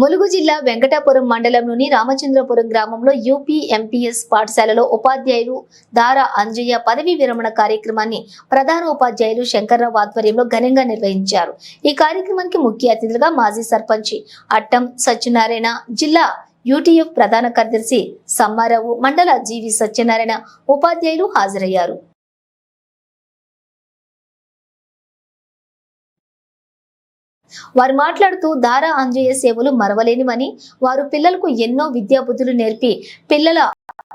ములుగు జిల్లా వెంకటాపురం మండలంలోని రామచంద్రపురం గ్రామంలో యూపీ ఎంపీఎస్ పాఠశాలలో ఉపాధ్యాయులు దారా అంజయ్య పదవీ విరమణ కార్యక్రమాన్ని ప్రధాన ఉపాధ్యాయులు శంకర్రావు ఆధ్వర్యంలో ఘనంగా నిర్వహించారు. ఈ కార్యక్రమానికి ముఖ్య అతిథులుగా మాజీ సర్పంచి అట్టం సత్యనారాయణ, జిల్లా యూటీఎఫ్ ప్రధాన కార్యదర్శి సమ్మారావు, మండల జీవి సత్యనారాయణ ఉపాధ్యాయులు హాజరయ్యారు. వారు మాట్లాడుతూ దారా అంజయ్య సేవలు మరవలేనివని, వారు పిల్లలకు ఎన్నో విద్యాబుద్ధులు నేర్పి పిల్లల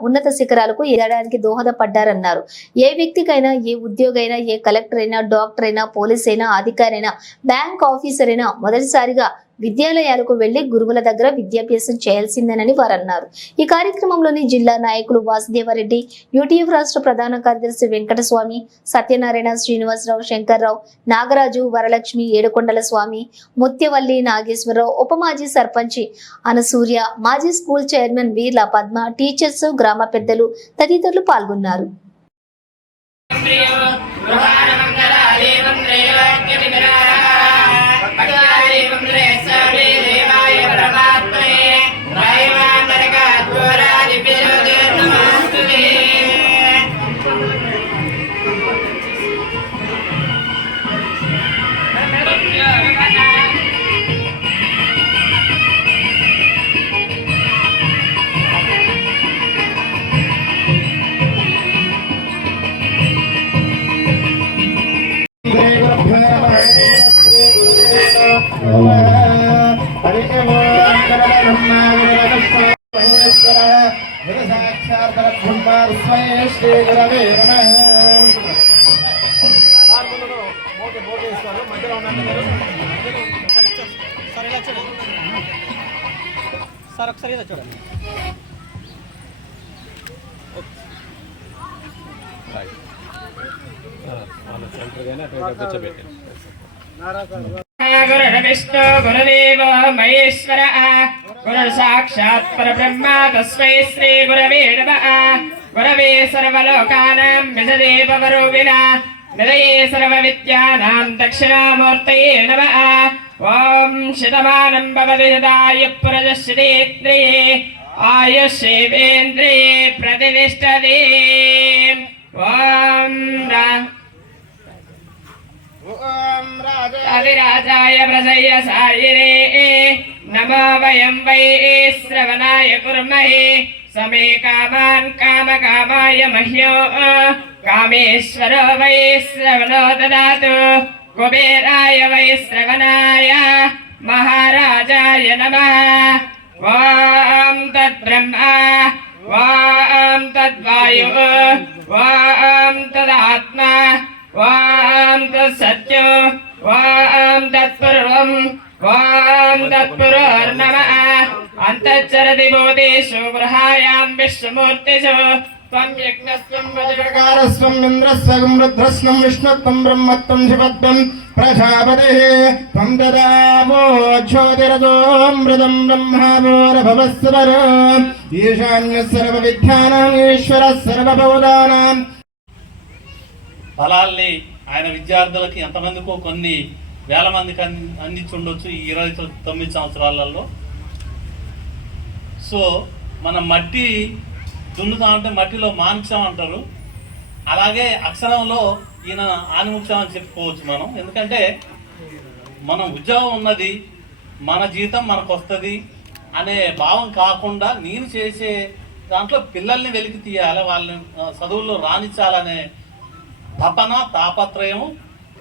ఉన్నత శిఖరాలకు ఎదగడానికి దోహదపడ్డారన్నారు. ఏ వ్యక్తికైనా, ఏ ఉద్యోగైనా, ఏ కలెక్టర్ అయినా, డాక్టర్ అయినా, పోలీస్ అయినా, అధికారి అయినా, బ్యాంక్ ఆఫీసర్ అయినా మొదటిసారిగా విద్యాలయాలకు వెళ్లి గురువుల దగ్గర విద్యాభ్యాసం చేయాల్సిందేనని వారు అన్నారు. ఈ కార్యక్రమంలోని జిల్లా నాయకులు వాసుదేవరెడ్డి, యూటీఎఫ్ రాష్ట్ర ప్రధాన కార్యదర్శి వెంకటస్వామి, సత్యనారాయణ, శ్రీనివాసరావు, శంకర్రావు, నాగరాజు, వరలక్ష్మి, ఏడుకొండల స్వామి, ముత్యవల్లి, నాగేశ్వరరావు, ఉప మాజీ సర్పంచి అనసూర్య, మాజీ school chairman Veerla Padma, teachers, గ్రామ పెద్దలు తదితరులు పాల్గొన్నారు. సార్ ఒకసారి చూడండి. గురుర్విష్ణు గురుదేవో మహేశ్వర గురు సాక్షాత్ పరబ్రహ్మ తస్మై శ్రీ గురవే నమః. గురవే సర్వలోకానాం విషదే పవరూపిణ నిలయే సర్వ విద్యానాం దక్షిణామూర్తయే నమః. ఓం శతమానం భవతి శతాయ పురుషశ్చేంద్రియే ఆయుష్యేంద్రియే ప్రతిష్టతే. ఓం రాజాయ ప్రజయ సాయిరే నమో వయం వై శ్రవణాయ కుర్మహే సమే కామాన్ కామకామాయ మహ్యో కామేశ్వరో వై శ్రవణో దదాతు. కుబేరాయ వై శ్రవణాయ మహారాజాయ నమః. ఓం తద్బ్రహ్మ ఓం తద్వాయు ఓం తదాత్మ ఓం తత్సత్యం ఓం తత్పూర్వం ఓం తత్పురోర్నమః. అంతఃచరతి భూతేషు గృహాయాం విశ్వమూర్తిషు త్వం యజ్ఞస్వం వజ్రకారస్వం ఇంద్రస్వం రుద్రస్వం విష్ణుత్వం బ్రహ్మత్వం శివత్వం ప్రజాపతిః త్వం దదామో జ్యోతిరసోమృతం బ్రహ్మావోరభవస్వర ఈశాన్య సర్వ విద్యానాం ఈశ్వర సర్వభూతానాం. ఫలాల్ని ఆయన విద్యార్థులకి ఎంతమందికో కొన్ని వేల మందికి అందించుండొచ్చు ఈ 29 సంవత్సరాలలో. సో మనం మట్టి దున్నుతామంటే మట్టిలో మాణిక్యం అంటారు, అలాగే అక్షరంలో ఈయన ఆనిముత్యం అని చెప్పుకోవచ్చు మనం. ఎందుకంటే మనం ఉద్యోగం ఉన్నది, మన జీతం మనకు వస్తుంది అనే భావం కాకుండా నేను చేసే దాంట్లో పిల్లల్ని వెలికి తీయాలి, వాళ్ళని చదువుల్లో రాణించాలనే తపన తాపత్రయం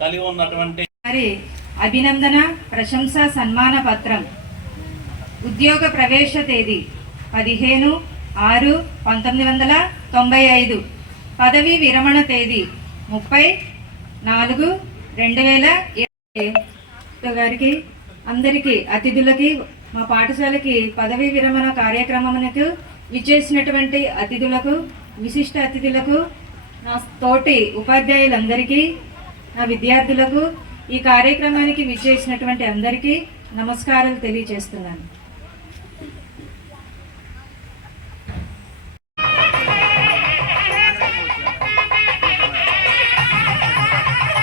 కలిగి ఉన్నటువంటి అభినందన ప్రశంస సన్మాన పత్రం. ఉద్యోగ ప్రవేశ తేదీ 15/6/1995. పదవీ విరమణ తేదీ 30/4/2020. గారికి అందరికీ అతిథులకి మా పాఠశాలకి పదవీ విరమణ కార్యక్రమమునకు విచ్చేసినటువంటి అతిథులకు, విశిష్ట అతిథులకు, నా తోటి ఉపాధ్యాయులందరికీ, నా విద్యార్థులకు, ఈ కార్యక్రమానికి విచ్చేసినటువంటి అందరికీ నమస్కారాలు తెలియజేస్తున్నాను.